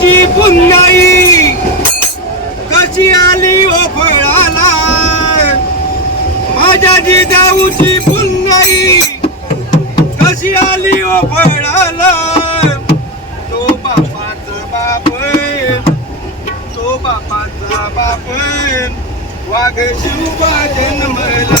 तुझी पुन्नाई कशी आली ओ फळाला? माझ्या जिजाऊची पुन्नाई कशी आली ओ फळाला? तो बापाच बाप तो बापाचा बाप वाघ शिवबा जन्मला